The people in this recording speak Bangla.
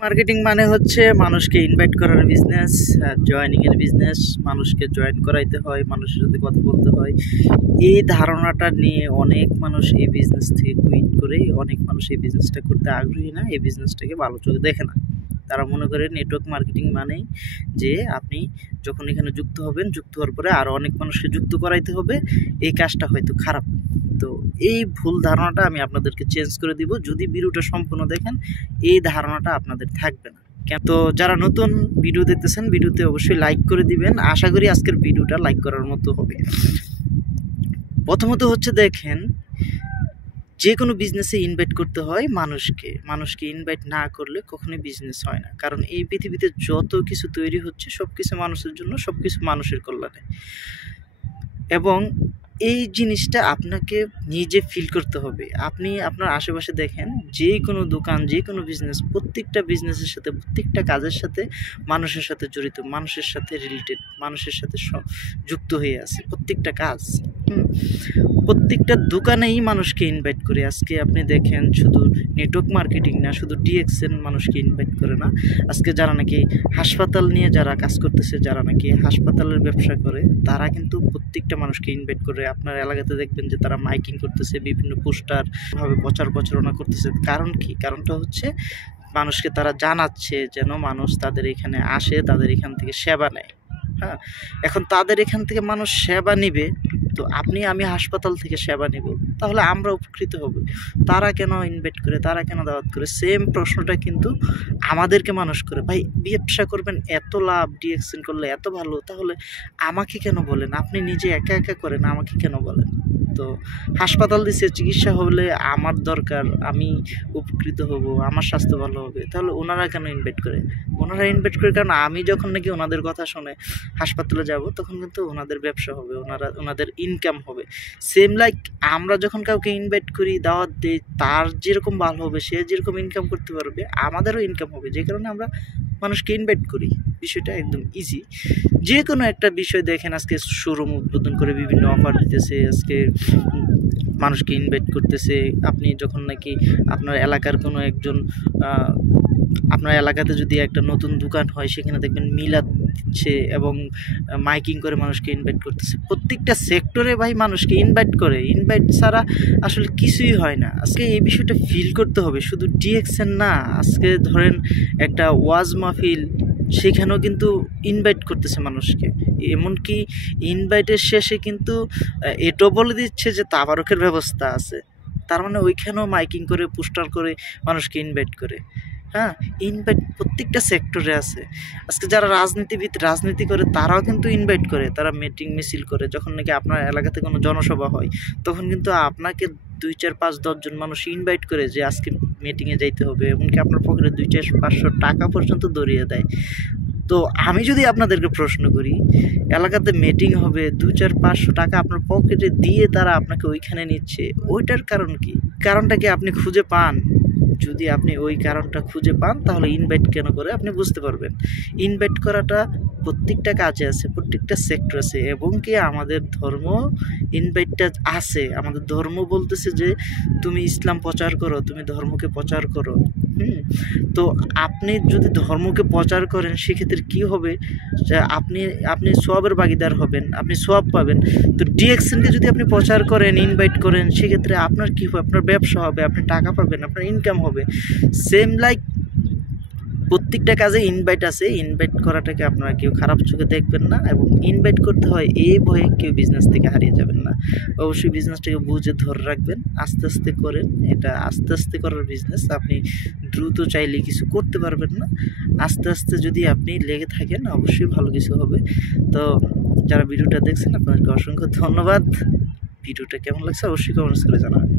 মার্কেটিং মানে হচ্ছে মানুষকে ইনভাইট করার বিজনেস, জয়েনিং এর বিজনেস। মানুষকে জয়েন করাইতে হয়, মানুষের সাথে কথা বলতে হয়। এই ধারণাটা নিয়ে অনেক মানুষ এই বিজনেস থেকে কুইট করে, অনেক মানুষ এই বিজনেসটা করতে আগ্রহী না, এই বিজনেসটাকে ভালো চোখে দেখে না। তারা মনে করে নেটওয়ার্ক মার্কেটিং মানেই যে আপনি যখন এখানে যুক্ত হবেন, যুক্ত হওয়ার পরে আরও অনেক মানুষকে যুক্ত করাইতে হবে, এই কাজটা হয়তো খারাপ। তো এই ভুল ধারণাটা আমি আপনাদেরকে চেঞ্জ করে দিব। যদি ভিডিওটা সম্পূর্ণ দেখেন, এই ধারণাটা আপনাদের থাকবে না। তো যারা নতুন ভিডিও দেখতেছেন, ভিডিওতে অবশ্যই লাইক করে দিবেন। আশা করি আজকের ভিডিওটা লাইক করার মতো হবে। প্রথমত হচ্ছে দেখেন, যে কোনো বিজনেসে ইনভাইট করতে হয় মানুষকে ইনভাইট না করলে কখনোই বিজনেস হয় না। কারণ এই পৃথিবীতে যত কিছু তৈরি হচ্ছে সব কিছু মানুষের জন্য, সব কিছু মানুষের কল্যাণে। এবং এই জিনিসটা আপনাকে নিজে ফিল করতে হবে। আপনি আপনার আশেপাশে দেখেন, যে কোনো দোকান, যে কোনো বিজনেস, প্রত্যেকটা বিজনেসের সাথে, প্রত্যেকটা কাজের সাথে মানুষের সাথে জড়িত, মানুষের সাথে রিলেটেড, মানুষের সাথে যুক্ত হয়ে আছে প্রত্যেকটা কাজ। প্রত্যেকটা দোকানেই মানুষকে ইনভাইট করে। আজকে আপনি দেখেন, শুধু নেটওয়ার্ক মার্কেটিং না, শুধু ডিএক্সএন মানুষকে ইনভাইট করে না। আজকে যারা নাকি হাসপাতাল নিয়ে যারা কাজ করতেছে, যারা নাকি হাসপাতালের ব্যবসা করে, তারা কিন্তু প্রত্যেকটা মানুষকে ইনভাইট করে। আপনার এলাকাতে দেখবেন যে তারা মাইকিং করতেছে, বিভিন্ন পোস্টার ভাবে প্রচারণা করতেছে। কারণ কি? কারণটা হচ্ছে মানুষকে তারা জানাচ্ছে যেন মানুষ তাদের এখানে আসে, তাদের এখান থেকে সেবা নেয়। হ্যাঁ, এখন তাদের এখান থেকে মানুষ সেবা নিবে, তো আমি হাসপাতাল থেকে সেবা নিব, তাহলে আমরা উপকৃত হব। তারা কেন ইনভাইট করে, তারা কেন দাওয়াত করে? সেম প্রশ্নটা কিন্তু আমাদেরকে মানুষ করে, ভাই ব্যবসা করবেন, এত লাভ, ডিএক্সএন করলে এত ভালো, তাহলে আমাকে কেন বলেন? আপনি নিজে একা একা করেন, আমাকে কেন বলেন? তো হাসপাতাল দিচ্ছে, চিকিৎসা হলে আমার দরকার, আমি উপকৃত হব, আমার স্বাস্থ্য ভালো হবে, তাহলে ওনারা কেন ইনভাইট করে? ওনারা ইনভাইট করে কারণ আমি যখন নাকি ওনাদের কথা শুনে হাসপাতালে যাব, তখন কিন্তু ওনাদের ব্যবসা হবে, ওনাদের ইনকাম হবে। সেম লাইক আমরা যখন কাউকে ইনভাইট করি, দাওয়াত দিই, তার যেরকম ভালো হবে, সে যেরকম ইনকাম করতে পারবে, আমাদেরও ইনকাম হবে। যে কারণে আমরা মানুষকে ইনভাইট করি। বিষয়টা একদম ইজি। যে কোনো একটা বিষয় দেখেন, আজকে শোরুম উদ্বোধন করে বিভিন্ন অফার দিতেছে, আজকে মানুষকে ইনভাইট করতেছে। আপনি যখন নাকি আপনার এলাকার কোনো একজন, আপনার এলাকাতে যদি একটা নতুন দোকান হয়, সেখানে দেখবেন মিলাদ দিচ্ছে এবং মাইকিং করে মানুষকে ইনভাইট করতেছে। প্রত্যেকটা সেক্টরে ভাই মানুষকে ইনভাইট করে। ইনভাইট ছাড়া আসলে কিছুই হয় না। আজকে এই বিষয়টা ফিল করতে হবে। শুধু ডিএক্সএন না, আজকে ধরেন একটা ওয়াজ মাহফিল, সেখানেও কিন্তু ইনভাইট করতেছে মানুষকে। এমনকি ইনভাইটের শেষে কিন্তু এটাও বলে দিচ্ছে যে তাবারকের ব্যবস্থা আছে। তার মানে ওইখানেও মাইকিং করে, পোস্টার করে মানুষকে ইনভাইট করে। হ্যাঁ, ইনভাইট প্রত্যেকটা সেক্টরে আছে। আজকে যারা রাজনীতিবিদ, রাজনীতি করে, তারাও কিন্তু ইনভাইট করে, তারা মিটিং মিছিল করে। যখন নাকি আপনার এলাকাতে কোনো জনসভা হয়, তখন কিন্তু আপনাকে 2, 4, 5, 10 জন মানুষ ইনভাইট করে যে আজকে মিটিংয়ে যাইতে হবে, এমনকি আপনার পকেটে 200-500 টাকা পর্যন্ত ধরিয়ে দেয়। তো আমি যদি আপনাদেরকে প্রশ্ন করি, এলাকাতে মিটিং হবে, 200-500 টাকা আপনার পকেটে দিয়ে তারা আপনাকে ওইখানে নিচ্ছে, ওইটার কারণ কি? কারণটা কি আপনি খুঁজে পান? যদি আপনি ওই কারণটা খুঁজে পান, তাহলে ইনভাইট কেন করে আপনি বুঝতে পারবেন। ইনভাইট করাটা প্রত্যেকটা কাজে আছে, প্রত্যেকটা সেক্টর আছে, এবং কি আমাদের ধর্ম ইনভাইটটা আছে। আমাদের ধর্ম বলতেছে যে তুমি ইসলাম প্রচার করো, তুমি ধর্মকে প্রচার করো। তো আপনি যদি ধর্মকে প্রচার করেন, সেক্ষেত্রে কি হবে? যে আপনি সওয়াবের ভাগীদার হবেন, আপনি সওয়াব পাবেন। তো ডিএক্সএনকে যদি আপনি প্রচার করেন, ইনভাইট করেন, সেক্ষেত্রে আপনার কি হবে? আপনার ব্যবসা হবে, আপনি টাকা পাবেন, আপনার ইনকাম হবে। সেম লাইক প্রত্যেকটা কাজে ইনভাইট আছে। ইনভাইট করাটাকে আপনারা কেউ খারাপ চোখে দেখবেন না, এবং ইনভাইট করতে হয় এই ভয়ে কেউ বিজনেস থেকে হারিয়ে যাবেন না। অবশ্যই বিজনেসটাকে বুঝে ধরে রাখবেন, আস্তে আস্তে করেন। এটা আস্তে আস্তে করার বিজনেস, আপনি দ্রুত চাইলে কিছু করতে পারবেন না। আস্তে আস্তে যদি আপনি লেগে থাকেন, অবশ্যই ভালো কিছু হবে। তো যারা ভিডিওটা দেখছেন, আপনাদেরকে অসংখ্য ধন্যবাদ। ভিডিওটা কেমন লাগছে অবশ্যই কমেন্টস করে জানাবেন।